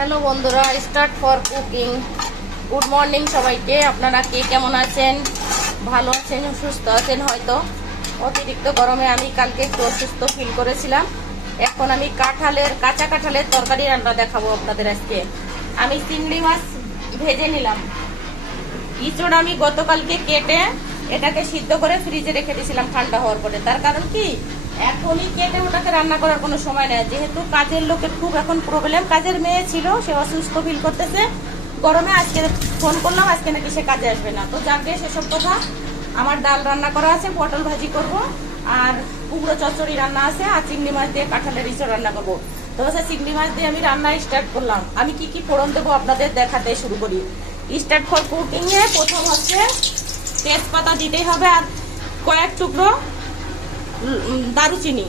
Hello বন্ধুরা, start for cooking. Good morning সবাইকে। আপনারা কে কেমন আছেন? ভালো আছেন, সুস্থ আছেন হয়তো। অতিরিক্ত গরমে আমি কালকে একটু অসুস্থ ফিল করেছিলাম। এখন আমি কাঁচা কাঁঠালের তরকারি রান্না দেখাবো আপনাদের আজকে। আমি চিংড়ি মাছ ভেজে নিলাম। ইঁচড় আমি গতকালকে কেটে এটাকে সিদ্ধ করে ফ্রিজে রেখে দিয়েছিলাম ঠান্ডা হওয়ার পরে। তার কারণ কি, এখনই কেটে ওটাকে রান্না করার কোনো সময় নেই, যেহেতু কাজের লোকের খুব এখন প্রবলেম। কাজের মেয়ে ছিল, সে অসুস্থ ফিল করতেছে গরমে। আজকে ফোন করলাম, আজকে নাকি সে কাজে আসবে না। তো যাকে সেসব কথা, আমার ডাল রান্না করা আছে, পটল ভাজি করব, আর কুমড়ো চচ্চড়ি রান্না আছে, আর চিংড়ি মাছ দিয়ে কাঁঠালের ইঁচড় রান্না করবো। তো চিংড়ি মাছ দিয়ে আমি রান্না স্টার্ট করলাম। আমি কি কি ফোড়ন দেবো আপনাদের দেখাতে শুরু করি। স্টার্ট ফর কুকিং এ প্রথম হচ্ছে তেজপাতা দিতেই হবে, আর কয়েক টুকরো দারুচিনি,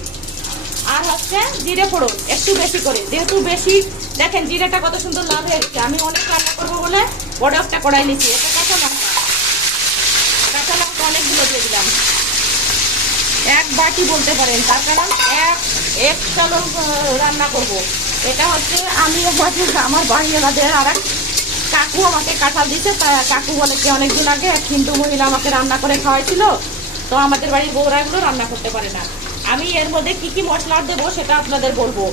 আর হচ্ছে জিরে ফোড়ন একটু বেশি করে, যেহেতু বেশি দেখেন জিরেটা কত সুন্দর লাল হয়ে গেছে। আমি অনেক রান্না করবো বলে বড় একটা কড়াই নিচ্ছি। এটা কাঁচা লঙ্কা অনেকগুলো দিয়ে দিলাম, এক বাটি বলতে পারেন। তার কারণ এক চালন রান্না করব। এটা হচ্ছে আমি আমার বাড়িওয়ালাদের আর এক কাকু আমাকে কাঁঠাল দিচ্ছে। কাকু বলে কি, অনেকদিন আগে এক হিন্দু মহিলা আমাকে রান্না করে খাওয়াইছিল, তো আমাদের বাড়ির বউরা এগুলো রান্না করতে পারে না। আমি এর মধ্যে কি কি মশলা দেবো সেটা আপনাদের বলবো।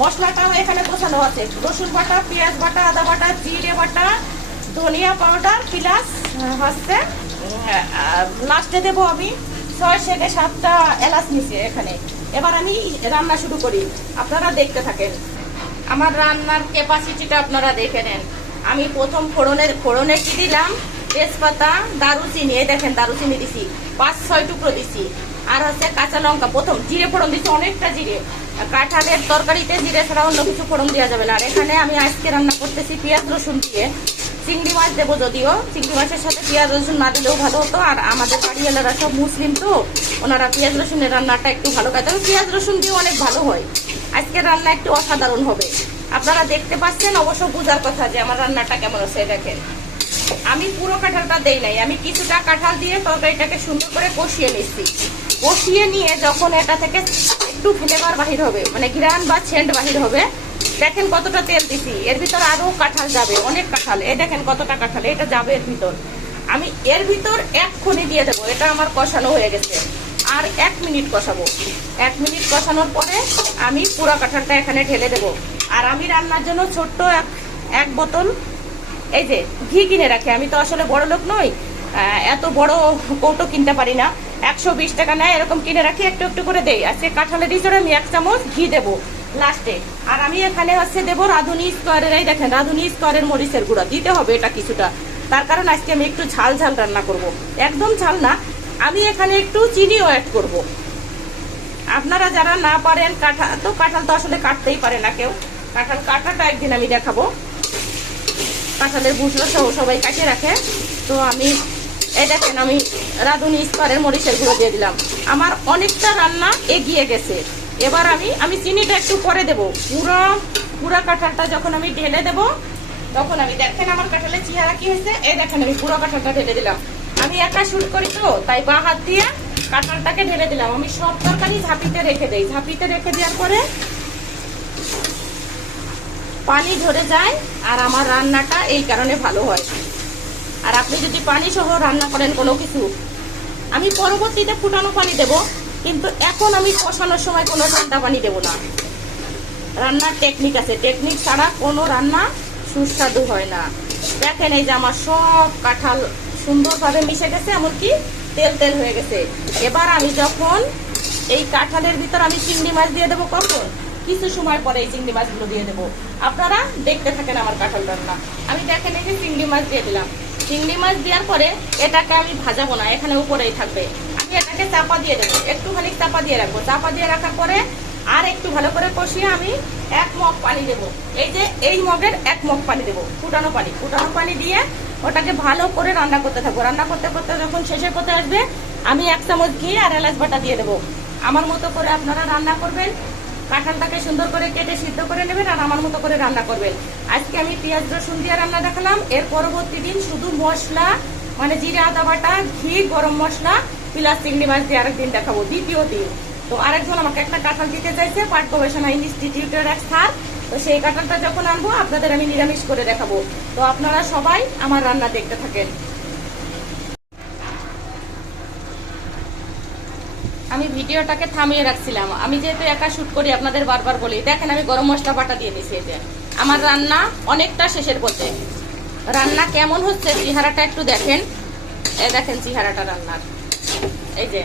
মশলাটাও এখানে গোছানো আছে: রসুন বাটা, পেঁয়াজ বাটা, আদা বাটা, জিরে বাটা, ধনিয়া পাউডার, প্লাস হচ্ছে লাস্টে দেবো আমি 6 থেকে 7টা এলাচ নিচে এখানে। এবার আমি রান্না শুরু করি, আপনারা দেখতে থাকেন। আমার রান্নার ক্যাপাসিটিটা আপনারা দেখে নেন। আমি প্রথম ফোড়নে কি দিলাম, তেজপাতা, দারুচিনি, এই দেখেন দারুচিনি দিছি 5-6 টুকরো দিছি, আর হচ্ছে কাঁচা লঙ্কা। প্রথম জিরে ফোড়ন দিছি, অনেকটা জিরে। কাঁঠালের তরকারিতে জিরে ছাড়া অন্য কিছু ফোড়ন দেওয়া যাবে না। আর এখানে আমি আজকে রান্না করতেছি পেঁয়াজ রসুন দিয়ে। চিংড়ি মাছ দেবো, যদিও চিংড়ি মাছের সাথে পেঁয়াজ রসুন না দিলেও ভালো হতো। আর আমাদের বাড়িওয়ালারা সব মুসলিম, তো ওনারা পেঁয়াজ রসুনের রান্নাটা একটু ভালো খায়, তবে পেঁয়াজ রসুন দিয়ে অনেক ভালো হয়। আজকে রান্না একটু অসাধারণ হবে। আপনারা দেখতে পাচ্ছেন, অবশ্য বোঝার কথা যে আমার রান্নাটা কেমন হচ্ছে। দেখেন আমি পুরো কাঁঠালটা দেই নাই, আমি কিছুটা কাঁঠাল দিয়ে তরকারিটাকে সুন্দর করে কষিয়ে নিচ্ছি। কষিয়ে নিয়ে যখন এটা থেকে একটু ফ্লেভার বাহির হবে, মানে ঘ্রাণ বা সেন্ট বাহির হবে, দেখেন কতটা তেল দিছি। এর ভিতর আরো কাঁঠাল যাবে, অনেক কাঁঠাল। এই দেখেন কতটা কাঁঠাল, এটা যাবে এর ভিতর। আমি এর ভিতর এক্ষুনি দিয়ে দেবো। এটা আমার কষানো হয়ে গেছে, আর 1 মিনিট কষাবো। 1 মিনিট কষানোর পরে আমি পুরো কাঁঠালটা এখানে ঢেলে দেবো। আর আমি রান্নার জন্য ছোট্ট এক বোতল এই যে ঘি কিনে রাখি। আমি তো আসলে বড় লোক নই, এত বড় কৌটো কিনতে পারি না। 120 টাকা নেয়, এরকম কিনে রাখি, একটু একটু করে দেই। আজকে কাঁঠালের ইঁচড়ে আমি 1 চামচ ঘি দেবো লাস্টে। আর আমি এখানে হচ্ছে দেবো রাঁধুনি স্কোয়ারের, এই দেখেন রাঁধুনি স্কোয়ারের মরিচের গুঁড়া দিতে হবে, এটা কিছুটা। তার কারণ আজকে আমি একটু ঝাল ঝাল রান্না করব, একদম ঝাল না। আমি এখানে একটু চিনিও অ্যাড করব। আপনারা যারা না পারেন কাঁঠাল তো আসলে কাটতেই পারে না কেউ। কাঁঠাল কাটাটা একদিন আমি দেখাবো। কাঁঠালের বুসলো সহ সবাই কাটিয়ে রাখে। তো আমি এই দেখেন, আমি রাঁধুনি স্কোয়ারের মরিচের গুঁড়ো দিয়ে দিলাম। আমার অনেকটা রান্না এগিয়ে গেছে। এবার আমি চিনিটা একটু পরে দেবো। পুরা কাঁঠালটা যখন আমি ঢেলে দেবো, তখন আমি দেখেন আমার কাঁঠালের চেহারা কি হয়েছে। এই দেখেন আমি পুরো কাঁঠালটা ঢেলে দিলাম। আমি একা শুট করি তো, তাই বাঁ হাত দিয়ে কাঁঠালটাকে ঢেলে দিলাম। আমি সব তরকারি ঝাঁপিতে রেখে দেই। ঝাঁপিতে রেখে দেওয়ার পরে পানি ঝরে যায়, আর আমার রান্নাটা এই কারণে ভালো হয়। আর আপনি যদি পানি সহ রান্না করেন কোনো কিছু, আমি পরবর্তীতে ফুটানো পানি দেব, কিন্তু এখন আমি কষানোর সময় কোনো ঠান্ডা পানি দেব না। রান্নার টেকনিক আছে, টেকনিক ছাড়া কোনো রান্না সুস্বাদু হয় না। দেখেন এই যে আমার সব কাঁঠাল সুন্দরভাবে মিশে গেছে, এমনকি তেল তেল হয়ে গেছে। এবার আমি যখন এই কাঁঠালের ভিতর আমি চিংড়ি মাছ দিয়ে দেবো, কখন কিছু সময় পরে এই চিংড়ি মাছগুলো দিয়ে দেবো। আপনারা দেখতে থাকেন আমার কাঁঠাল রান্না। আমি দেখেন এই যে চিংড়ি মাছ দিয়ে দিলাম। চিংড়ি মাছ দেওয়ার পরে এটাকে আমি ভাজাবো না, এখানে উপরেই থাকবে। আমি এটাকে চাপা দিয়ে দেবো, একটুখানি চাপা দিয়ে রাখবো। চাপা দিয়ে রাখার পরে আর একটু ভালো করে কষিয়ে আমি 1 মগ পানি দেবো। এই যে এই মগের 1 মগ পানি দেবো, ফুটানো পানি দিয়ে ওটাকে ভালো করে রান্না করতে থাকবো। রান্না করতে করতে যখন শেষের পথে আসবে, আমি 1 চামচ ঘি আর এলাচ বাটা দিয়ে দেবো। আমার মতো করে আপনারা রান্না করবেন। কাঁঠালটাকে সুন্দর করে কেটে সিদ্ধ করে নেবেন, আর আমার মতো করে রান্না করবেন। আজকে আমি পেঁয়াজ রসুন দিয়ে রান্না দেখালাম। এর পরবর্তী দিন শুধু মশলা, মানে জিরে আদা বাটা, ঘি, গরম মশলা প্লাস চিংড়ি মাছ দিয়ে আরেকদিন দেখাবো, দ্বিতীয় দিন। তো আরেকজন আমাকে একটা কাঁঠাল দিতে চাইছে, পাট গবেষণা ইনস্টিটিউটের এক স্যার। তো সেই কাঁঠালটা যখন আনবো আপনাদের আমি নিরামিষ করে দেখাবো। তো আপনারা সবাই আমার রান্না দেখতে থাকেন। আমি ভিডিওটাকে থামিয়ে রাখছিলাম, আমি যেহেতু একা শুট করি আপনাদের বারবার বলি। দেখেন আমি গরম মশলা বাটা দিয়ে দিয়েছি। এই যে আমার রান্না অনেকটা শেষের পথে। রান্না কেমন হচ্ছে চেহারাটা একটু দেখেন। এই দেখেন চেহারাটা রান্নার। এই যে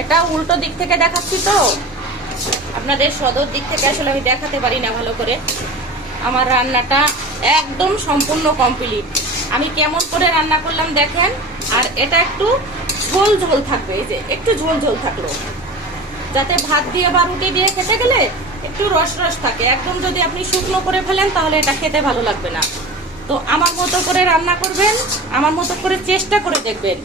এটা উল্টো দিক থেকে দেখাচ্ছি, তো আপনাদের সদর দিক থেকে আসলে আমি দেখাতে পারি না ভালো করে। আমার রান্নাটা একদম সম্পূর্ণ কমপ্লিট। আমি কেমন করে রান্না করলাম দেখেন। আর এটা একটু ঝোল ঝোল থাকবে, এই যে একটু ঝোল ঝোল থাকলো, যাতে ভাত দিয়ে বা রুটি দিয়ে খেতে গেলে একটু রস রস থাকে। একদম যদি আপনি শুকনো করে ফেলেন তাহলে এটা খেতে ভালো লাগবে না। তো আমার মতো করে রান্না করবেন, আমার মতো করে চেষ্টা করে দেখবেন।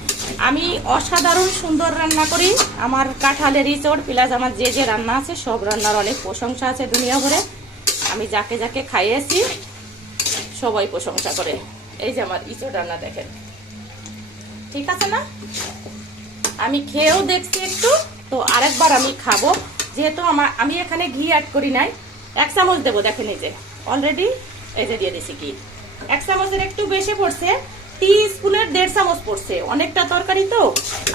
আমি অসাধারণ সুন্দর রান্না করি। আমার কাঁঠালের ইঁচড় প্লাস আমার যে যে রান্না আছে সব রান্নার অনেক প্রশংসা আছে দুনিয়া ভরে। আমি যাকে যাকে খাইয়েছি সবাই প্রশংসা করে। এই যে আমার ইঁচড় রান্না দেখেন, ঠিক আছে না? আমি খেয়েও দেখছি একটু, তো আরেকবার আমি খাবো। যেহেতু আমি এখানে ঘি অ্যাড করি নাই, 1 চামচ দেবো। দেখেন এই যে অলরেডি এই যে দিয়ে দিছি ঘি। 1 চামচের একটু বেশি পড়ছে, টি স্পুনের 1.5 চামচ পড়ছে। অনেকটা তরকারি তো,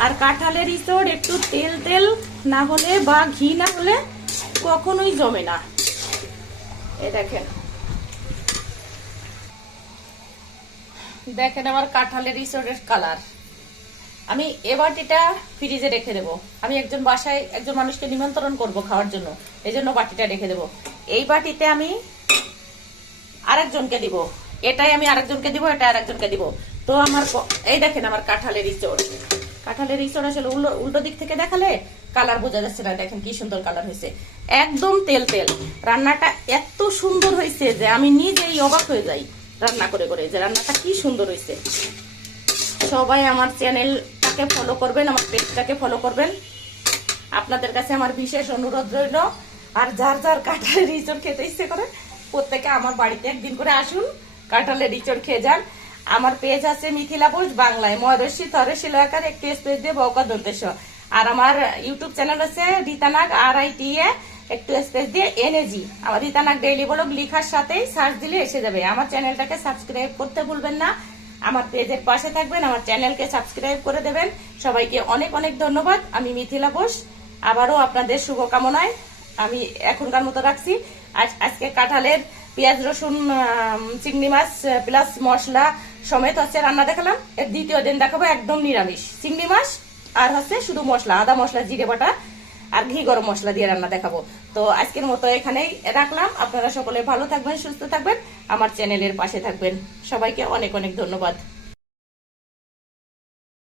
আর কাঁঠালের ইঁচড় একটু তেল তেল না হলে বা ঘি না হলে কখনোই জমে না। এই দেখেন, দেখেন আমার কাঁঠালের ইঁচড়ের কালার। আমি এ বাটিটা ফ্রিজে রেখে দেবো। আমি একজন বাসায় একজন মানুষকে নিমন্ত্রণ করব খাওয়ার জন্য, এই জন্য বাটিটা রেখে দেবো। এই বাটিতে আমি আরেকজনকে দিব, এটাই আমি আরেকজনকে দিব, এটা আরেকজনকে দিব। তো আমার এই দেখেন আমার কাঁঠালের ইঁচড়। কাঁঠালের ইঁচড় আসলে উল্টো দিক থেকে দেখালে কালার বোঝা যাচ্ছে না। দেখেন কি সুন্দর কালার হয়েছে, একদম তেল তেল। রান্নাটা এত সুন্দর হয়েছে যে আমি নিজেই অবাক হয়ে যাই রান্না করে করে, যে রান্নাটা কি সুন্দর হয়েছে। সবাই আমার চ্যানেলটাকে ফলো করবেন, আমার পেজটাকে ফলো করবেন। আপনাদের কাছে আমার বিশেষ অনুরোধ রইল। আর যার যার কাঁঠালের ইঁচড় খেতে ইচ্ছে করে প্রত্যেকে আমার বাড়িতে একদিন করে আসুন, কাঁঠালের ইঁচড় খেয়ে যান। আমার পেজ আছে মিথিলা বোস বাংলায়, ময়ূরশ্রী তরেশী লয়াকার একটি স্পেস দিয়ে বউকা দন্তেশ। আর আমার ইউটিউব চ্যানেল আছে রীতানাগ RITA একটু স্পেস দিয়ে NAG। আমার রীতানাগ ডেইলি ব্লগ লিখার সাথেই সার্চ দিলে এসে যাবে। আমার চ্যানেলটাকে সাবস্ক্রাইব করতে ভুলবেন না। আমার পেজের পাশে থাকবেন, আমার চ্যানেলকে সাবস্ক্রাইব করে দেবেন। সবাইকে অনেক অনেক ধন্যবাদ। আমি মিথিলা বোস, আবারও আপনাদের শুভকামনায় আমি এখনকার মতো রাখছি। আজকে কাঁঠালের পেঁয়াজ রসুন চিংড়ি মাছ প্লাস মশলা সমেত হচ্ছে রান্না দেখালাম। এর দ্বিতীয় দিন দেখাবো একদম নিরামিষ চিংড়ি মাছ, আর হচ্ছে শুধু মশলা, আদা মশলা জিরে বাটা আর ঘি গরম মশলা দিয়ে রান্না দেখাবো। তো আজকের মতো এখানেই রাখলাম। আপনারা সকলে ভালো থাকবেন, সুস্থ থাকবেন, আমার চ্যানেলের পাশে থাকবেন। সবাইকে অনেক অনেক ধন্যবাদ।